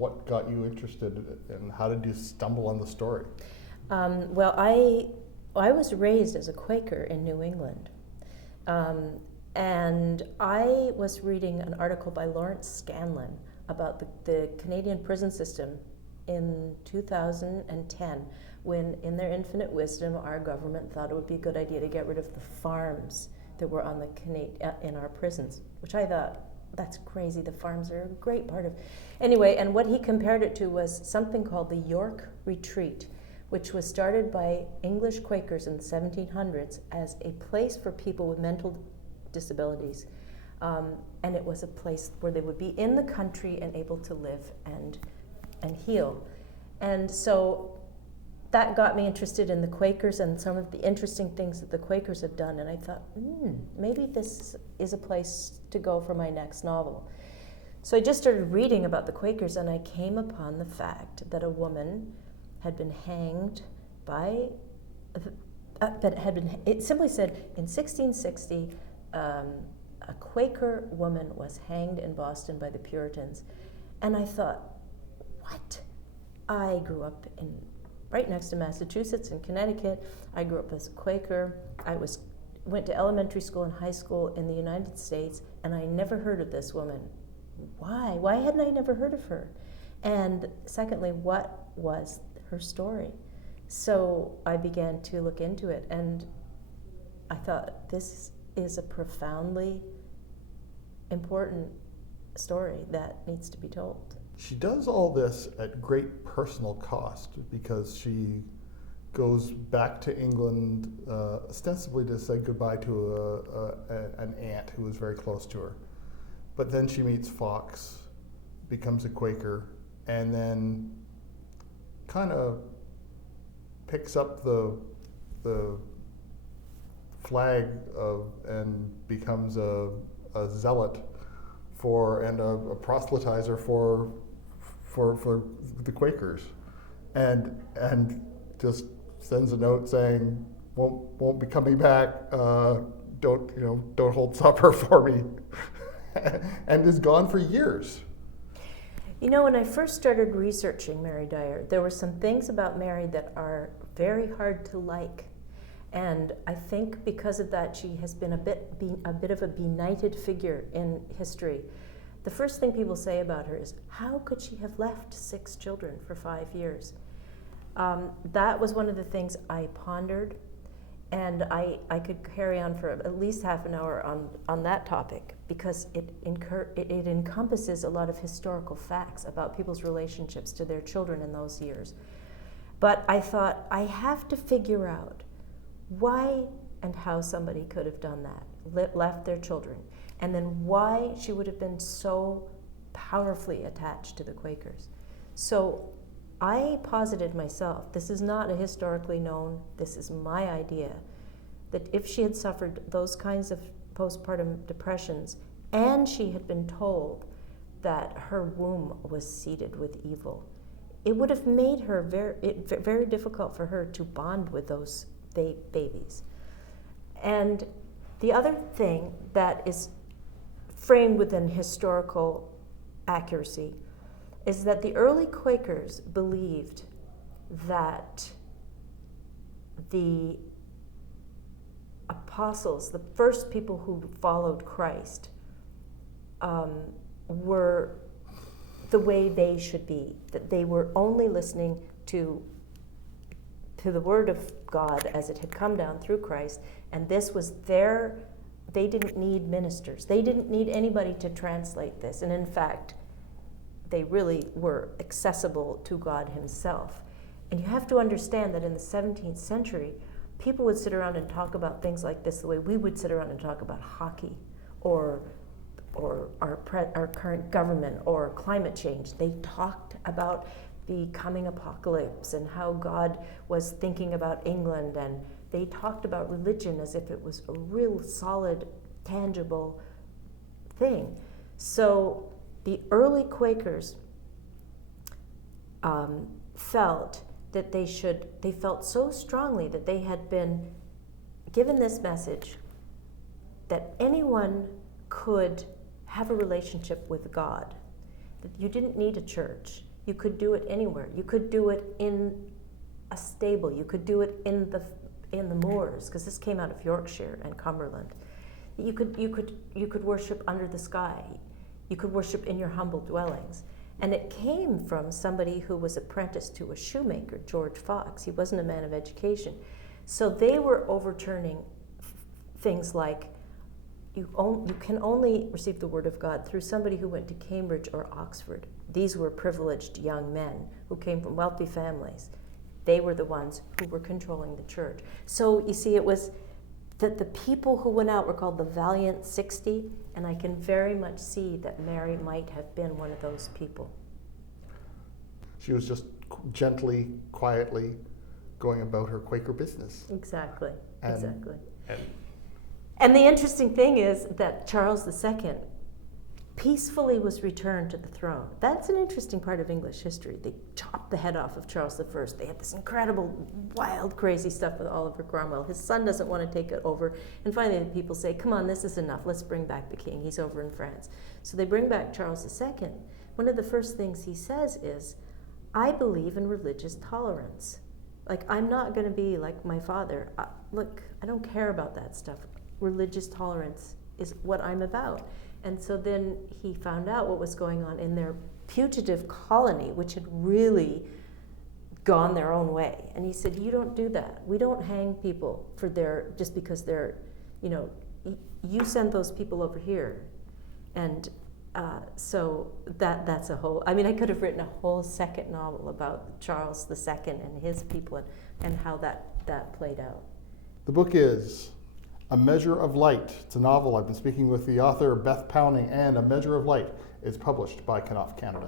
what got you interested and how did you stumble on the story? Well, I was raised as a Quaker in New England. And I was reading an article by Lawrence Scanlon about the Canadian prison system in 2010, when in their infinite wisdom our government thought it would be a good idea to get rid of the farms that were on in our prisons, which I thought, that's crazy, the farms are a great part of. Anyway, and what he compared it to was something called the York Retreat, which was started by English Quakers in the 1700s as a place for people with mental disabilities. And it was a place where they would be in the country and able to live and heal. And so that got me interested in the Quakers and some of the interesting things that the Quakers had done. And I thought, maybe this is a place to go for my next novel. So I just started reading about the Quakers, and I came upon the fact that a woman had been hanged by, it simply said, in 1660, a Quaker woman was hanged in Boston by the Puritans. And I thought, what? I grew up right next to Massachusetts in Connecticut. I grew up as a Quaker. I went to elementary school and high school in the United States, and I never heard of this woman. Why? Why hadn't I never heard of her? And secondly, what was her story? So I began to look into it, and I thought, this is a profoundly important story that needs to be told. She does all this at great personal cost because she goes back to England ostensibly to say goodbye to an aunt who was very close to her. But then she meets Fox, becomes a Quaker, and then kind of picks up the flag and becomes a zealot and a proselytizer for the Quakers, and just sends a note saying won't be coming back. Don't hold supper for me, and is gone for years. When I first started researching Mary Dyer, there were some things about Mary that are very hard to like. And I think because of that, she has been a bit of a benighted figure in history. The first thing people say about her is, how could she have left 6 children for 5 years? That was one of the things I pondered, and I could carry on for at least half an hour on that topic, because it encompasses a lot of historical facts about people's relationships to their children in those years. But I thought, I have to figure out why and how somebody could have done that, left their children, and then why she would have been so powerfully attached to the Quakers. So I posited myself, this is not a historically known, this is my idea, that if she had suffered those kinds of postpartum depressions and she had been told that her womb was seeded with evil, it would have made her very difficult for her to bond with those babies. And the other thing that is framed within historical accuracy is that the early Quakers believed that the apostles, the first people who followed Christ, were the way they should be, that they were only listening to the word of God as it had come down through Christ, and this was they didn't need ministers. They didn't need anybody to translate this, and in fact, they really were accessible to God himself. And you have to understand that in the 17th century, people would sit around and talk about things like this the way we would sit around and talk about hockey or our current government or climate change. They talked about the coming apocalypse and how God was thinking about England, and they talked about religion as if it was a real solid, tangible thing. So the early Quakers felt that they felt so strongly that they had been given this message that anyone could have a relationship with God, that you didn't need a church. You could do it anywhere. You could do it in a stable. You could do it in the moors, because this came out of Yorkshire and Cumberland. You could worship under the sky. You could worship in your humble dwellings. And it came from somebody who was apprenticed to a shoemaker, George Fox. He wasn't a man of education. So they were overturning things like you can only receive the word of God through somebody who went to Cambridge or Oxford. These were privileged young men who came from wealthy families. They were the ones who were controlling the church. So you see, it was that the people who went out were called the Valiant 60, and I can very much see that Mary might have been one of those people. She was just gently, quietly going about her Quaker business. Exactly. And And the interesting thing is that Charles II peacefully was returned to the throne. That's an interesting part of English history. They chopped the head off of Charles I. They had this incredible, wild, crazy stuff with Oliver Cromwell. His son doesn't want to take it over. And finally the people say, come on, this is enough. Let's bring back the king. He's over in France. So they bring back Charles II. One of the first things he says is, I believe in religious tolerance. Like, I'm not going to be like my father. Look, I don't care about that stuff. Religious tolerance is what I'm about. And so then he found out what was going on in their fugitive colony, which had really gone their own way. And he said, you don't do that. We don't hang people for just because they're, you send those people over here. And so that's a whole, I could have written a whole second novel about Charles II and his people and how that played out. the book is A Measure of Light. It's a novel. I've been speaking with the author, Beth Powning, and A Measure of Light is published by Knopf Canada.